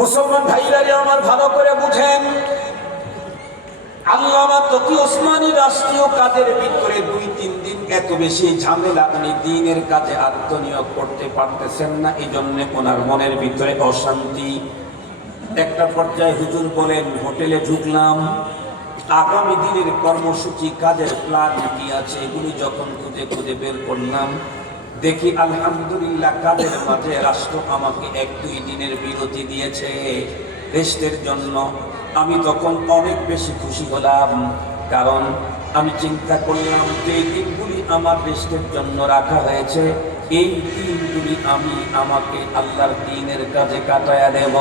মুসলমান ভাইরা আমার ভালো করে বুঝেন, আল্লামা তকি ওসমানী রাষ্ট্রীয় কাজের ভিতরে 2-3 দিন এত বেশি ঝামেলা, উনি দ্বীনের কাজে আত্মনিয়োগ করতে পারতেছেন না। এই জন্য ওনার মনের ভিতরে অশান্তি। একটা পর্যায়ে হুজুর বলেন, হোটেলে ঢুকলাম, আগামী দিনের কর্মসূচি, কাজের প্ল্যান কি আছে এগুলি যখন খুঁজে খুঁজে বের করলাম, দেখি আলহামদুলিল্লাহ কাজের মাঝে রাষ্ট্র আমাকে 1-2 দিনের বিরতি দিয়েছে রেস্টের জন্য। আমি তখন অনেক বেশি খুশি হলাম, কারণ আমি চিন্তা করলাম যে এই দিনগুলি আমার রেস্টের জন্য রাখা হয়েছে, এই দিনগুলি আমি আমাকে আল্লাহর দ্বীনের কাজে কাটায়া দেব।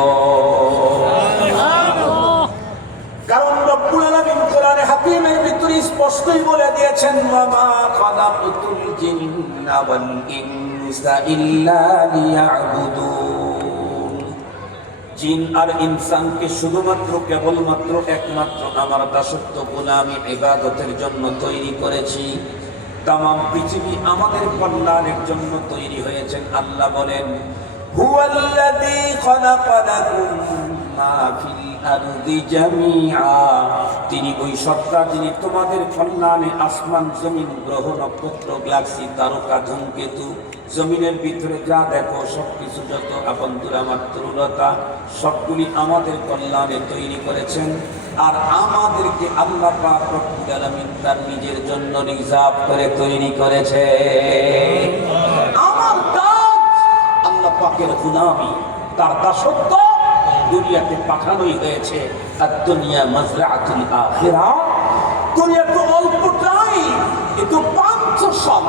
কারণ রব্বুল আলামিন কোরআনে হাকিমের ভিতরে স্পষ্টই বলে দিয়েছেন, ওয়ামা খালাকতুল জিন্না ওয়াল ইনসা ইল্লা লিয়াবুদুন। জিন আর ইনসানকে শুধুমাত্র কেবলমাত্র একমাত্র আমার দাসত্ব গোলামি ইবাদতের জন্য তৈরি করেছি। তামাম পৃথিবী আমাদের কল্যাণের জন্য তৈরি হয়েছেন। আল্লাহ বলেন, হুয়াল্লাযী খালাকা লাকুম মা ফিল আরদি জামিআ। তিনি ওই সত্তা যিনি তোমাদের কল্যাণে আসমান, জমিন, গ্রহ, নক্ষত্র, গ্যালাক্সি, তারকা, ধূমকেতু, জমিনের ভিতরে যা দেখো সবকিছু, যত আবন্তরা মাত্রলতা, সবগুলি আমাদের কল্যাণে তৈরি করেছেন। আর আমাদেরকে আল্লাহ পাক রব্বুল আলামিন তার নিজের জন্য রিজার্ভ করে তৈরি করেছে। আমার কাজ আল্লাহ পাকের গোলামি, তার দাসত্ব দুনিয়াতে পাঠানোই হয়েছে। আর দুনিয়া মাজরাআতুল আখিরা, দুনিয়া তো অল্প টাইম, এ তো 500 সাল।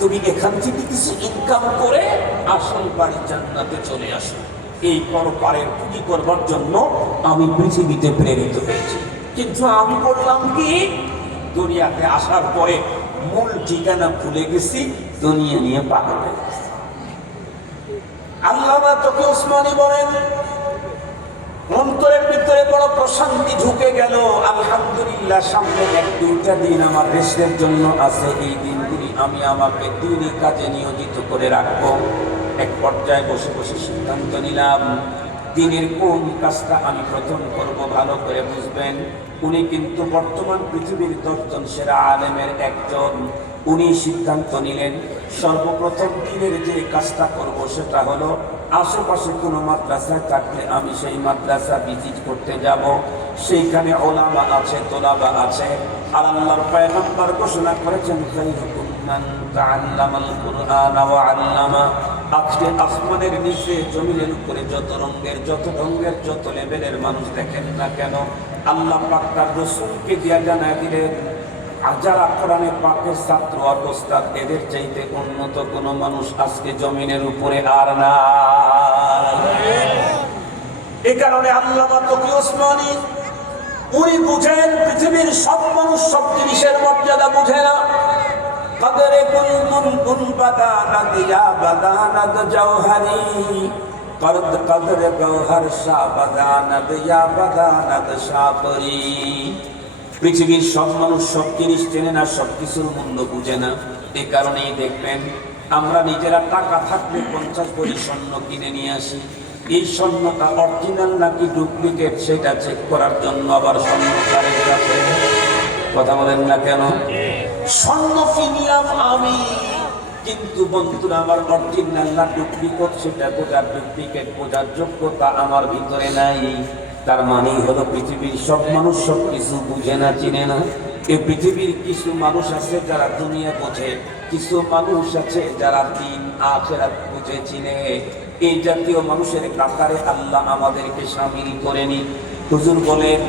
তুমি এখান থেকে কিছু ইনকাম করে আসল বাড়ি জান্নাতে চলে আসো। এই পরপারের পুঁজি করবার জন্য আমি পৃথিবীতে প্রেরিত হয়েছি। কিন্তু আমি বললাম কি, দুনিয়াতে আসার পরে মূল ঠিকানা ভুলে গেছি, দুনিয়া নিয়ে পাগল হয়ে গেছি। আল্লামা তকি ওসমানী বলেন, অন্তরের ভিতরে বড় প্রশান্তি ঢুকে গেল। আলহামদুলিল্লাহ, সামনে 1-2টা দিন আমার রেস্টের জন্য আছে। এই দিনগুলি আমি আমাকে দ্বীনি কাজে নিয়োজিত করে রাখবো। এক পর্যায়ে বসে বসে সিদ্ধান্ত নিলাম, দ্বীনের কোন কাজটা আমি প্রথম করব। ভালো করে বুঝবেন, উনি কিন্তু বর্তমান পৃথিবীর 10 জন সেরা আলেমের একজন। উনি সিদ্ধান্ত নিলেন, সর্বপ্রথম দ্বীনের যে কাজটা করব সেটা হলো, আশেপাশে কোনো মাদ্রাসা থাকলে আমি সেই মাদ্রাসা ভিজিট করতে যাব। সেইখানে ওলামা আছে, তোলাবা আছে। আর আল্লাহর পয়গম্বর ঘোষণা করেছেন, খায়রুকুম মান তাআল্লামাল কুরআন ওয়া আল্লামা। আজকে আসমানের নিচে, জমিনের উপরে যত রঙের, যত ঢঙ্গের, যত লেভেলের মানুষ দেখেন না কেন, আল্লাহ পাক তার রাসূলকে দিয়া জানায় দিলেন, যারা কোরআনে পাকের ছাত্র আর ওস্তাদ, এদের চাইতে উন্নত কোনো মানুষ আজকে জমিনের উপরে আর নাই। এই কারণে আল্লামা তকি ওসমানী উনি বুঝেন, পৃথিবীর সব মানুষ সব জিনিসের মর্যাদা বুঝে না। কদরে কুল বাদানাত ইয়া বাদানাত জওহারি, কদরে গওহর শাহ বাদানাত ইয়া বাদানাত শাপরি। পৃথিবীর সব মানুষ সব জিনিস চেনে না, সব কিছুর মূল্য বুঝে না। এই কারণেই দেখবেন আমরা নিজেরা টাকা থাকলে 50 ভরি স্বর্ণ কিনে নিয়ে আসি। এই স্বর্ণটা অরিজিনাল নাকি ডুপ্লিকেট সেটা চেক করার জন্য আবার স্বর্ণকারের কাছে, কথা বলেন না কেন? স্বর্ণ কিনলাম আমি, কিন্তু বন্ধুরা আমার অরিজিনাল না ডুপ্লিকেট সেটা বোঝার, ডুপ্লিকেট বোঝার যোগ্যতা আমার ভিতরে নাই। তার মানেই হলো পৃথিবীর সব মানুষ সব কিছু বুঝে না, চিনে না। এই পৃথিবীর কিছু মানুষ আছে যারা দুনিয়া বোঝে, কিছু মানুষ আছে যারা দ্বীন আখিরাত বুঝে, চিনে। এই জাতীয় মানুষের কাতারে আল্লাহ আমাদেরকে শামিল করেনি। হুজুর বলেন,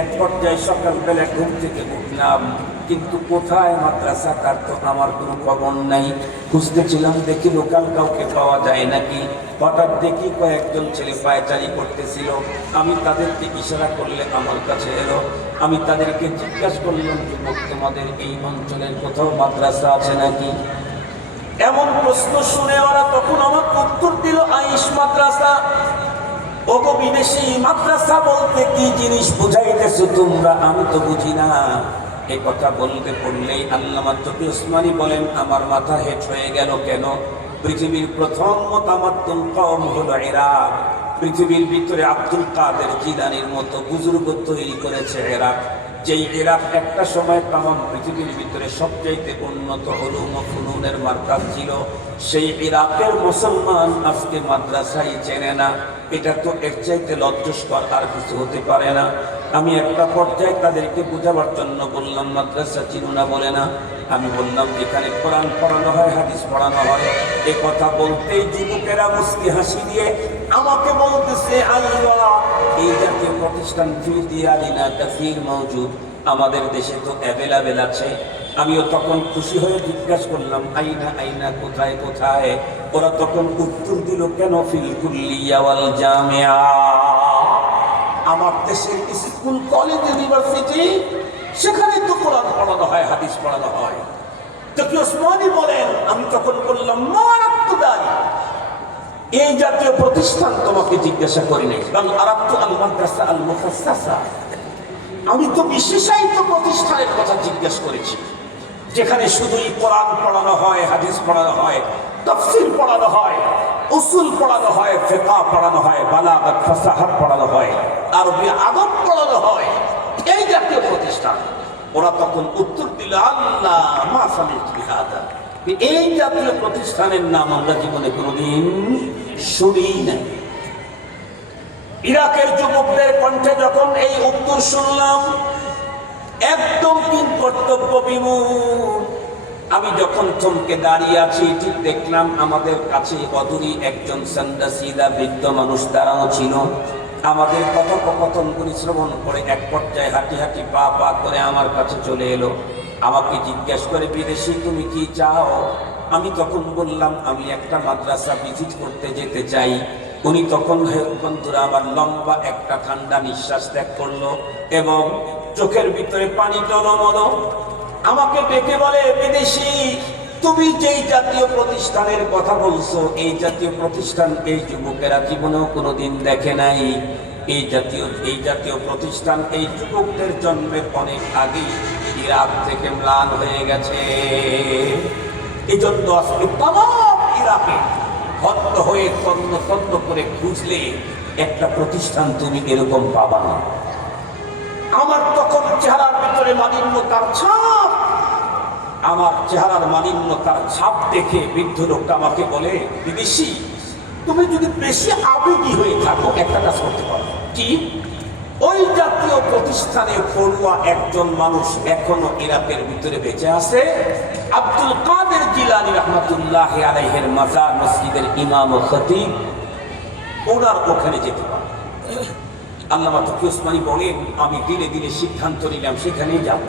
এক পর্যায়ে সকালবেলা ঘুম থেকে উঠলাম, কিন্তু কোথায় মাদ্রাসা তার তো আমার কোনো খবর নাই। খুঁজতেছিলাম, দেখি লোকাল কাউকে পাওয়া যায় নাকি। হঠাৎ দেখি কয়েকজন ছেলে পায়চারি করতেছিল। আমি তাদেরকে ইশারা করলে আমার কাছে এলো। আমি তাদেরকে জিজ্ঞাসা করলাম, যুবক, তোমাদের এই অঞ্চলের কোথাও মাদ্রাসা আছে নাকি? এমন প্রশ্ন শুনে ওরা তখন আমাকে উত্তর দিল, আইস মাদ্রাসা। ওগো বিদেশি, মাদ্রাসা বলতে কি জিনিস বুঝাইতেছো তোমরা? আমি তো বুঝি না। এই কথা বলতে পড়লেই আল্লামা তকি ওসমানী বলেন, আমার মাথা হেট হয়ে গেল। কেন? পৃথিবীর প্রথম মতামত্তুল কওম হলো ইরাক। পৃথিবীর ভিতরে আব্দুল কাদের জিলানীর মতো বুজুর্গ তৈরি করেছে ইরাক। যেই ইরাক একটা সময় তামাম পৃথিবীর ভিতরে সবচাইতে উন্নত উলুম ও ফুনুনের মার্কাজ ছিল, সেই ইরাকের মুসলমান আজকে মাদ্রাসাই চেনে না। এটা তো এর চাইতে লজ্জাস্কর আর কিছু হতে পারে না। আমি একটা পর্যায়ে তাদেরকে বোঝাবার জন্য বললাম, মাদ্রাসা চিনো না বলে না। আমি বললাম যেখানে কোরআন পড়ানো হয়, হাদিস পড়ানো হয়। এ কথা বলতেই যুবকেরা মুস্কি হাসি দিয়ে আমাকে বলতেছে, আল্লাহ এই জাতীয় প্রতিষ্ঠান ফি দিয়ারিনা কাসীর মওজুদ, আমাদের দেশে তো অ্যাভেলেবেল আছে। আমিও তখন খুশি হয়ে জিজ্ঞাসা করলাম, আইনা আইনা, কোথায় কোথায়? ওরা তখন উত্তর দিল, কেন ফিল কুল্লিয়া ওয়াল জামিয়া, আমার দেশের স্কুল কলেজ ইউনিভার্সিটি সেখানে তো কোরআন পড়ানো হয়, হাদিস পড়ানো হয়। তকি ওসমানী বলেন, আমি তখন বললাম, মারাত্মদারি, এই জাতীয় প্রতিষ্ঠান তোমাকে জিজ্ঞাসা করি নাই, কারণ আরাত্তু আল মাদ্রাসা আল মুখাসসাসা, আমি তো বিশেষায়িত প্রতিষ্ঠানের কথা জিজ্ঞাসা করেছি, যেখানে শুধুই কোরআন পড়ানো হয়, হাদিস পড়ানো হয়, তাফসীর পড়ানো হয়, উসুল পড়ানো হয়, ফিকহ পড়ানো হয়, বালাগাত ফাসাহাত পড়ানো হয়, আরবি আদব পড়ানো হয়, এই জাতীয় প্রতিষ্ঠান। ওরা তখন উত্তর দিল, আল্লাহ মা সামি'তু বিহাদা, এই জাতীয় প্রতিষ্ঠানের নাম আমরা জীবনে কোনোদিন শুনি নাই। ইরাকের যুবকদের কণ্ঠে যখন এই উত্তর শুনলাম, একদম কিং কর্তব্য বিমূঢ়। আমি যখন থমকে দাঁড়িয়ে আছি, ঠিক দেখলাম আমাদের কাছে অদূরী একজন সান্দাসিদা বৃদ্ধ মানুষ দাঁড়ানো ছিল। আমাদের কথোপকথনগুলি শ্রবণ করে এক পর্যায়ে হাঁটি হাঁটি পা পা করে আমার কাছে চলে এলো। আমাকে জিজ্ঞেস করে, বিদেশি তুমি কি চাও? আমি তখন বললাম, আমি একটা মাদ্রাসা ভিজিট করতে যেতে চাই। উনি তখন, বন্ধুরা আমার, লম্বা একটা ঠান্ডা নিঃশ্বাস ত্যাগ করলো এবং চোখের ভিতরে পানি টলমলো। আমাকে ডেকে বলে, বিদেশি তুমি যেই জাতীয় প্রতিষ্ঠানের কথা বলছো, এই জাতীয় প্রতিষ্ঠান এই যুবকেরা জীবনেও কোনোদিন দেখে নাই। এই জাতীয় প্রতিষ্ঠান এই যুবকদের জন্মের অনেক আগেই ইরাক থেকে ম্লান হয়ে গেছে। এই জন্য আজকে তামাম ইরাকে ভদ্র হয়ে তন্ন তন্ন করে খুঁজলে একটা প্রতিষ্ঠান তুমি এরকম পাবা না। আমার তখন চেহারার ভিতরে মালিন্যতার ছাপ, আমার চেহারার মালিন্যতার ছাপ দেখে বৃদ্ধ লোকটা আমাকে বলে, বিদেশি তুমি যদি বেশি আবেগী হয়ে থাকো, একটা কাজ করতে পারো। কি? ওই জাতীয় প্রতিষ্ঠানে পড়ুয়া একজন মানুষ এখনো ইরাকের ভিতরে বেঁচে আছে, আব্দুল কাদের জিলানী রাহমাতুল্লাহি আলাইহির মাজার মসজিদের ইমাম ও খতিব, ওনার ওখানে যেতে পারো। আল্লামা তকি ওসমানী বলেন, আমি দিনে দিনে সিদ্ধান্ত নিলাম সেখানেই যাব।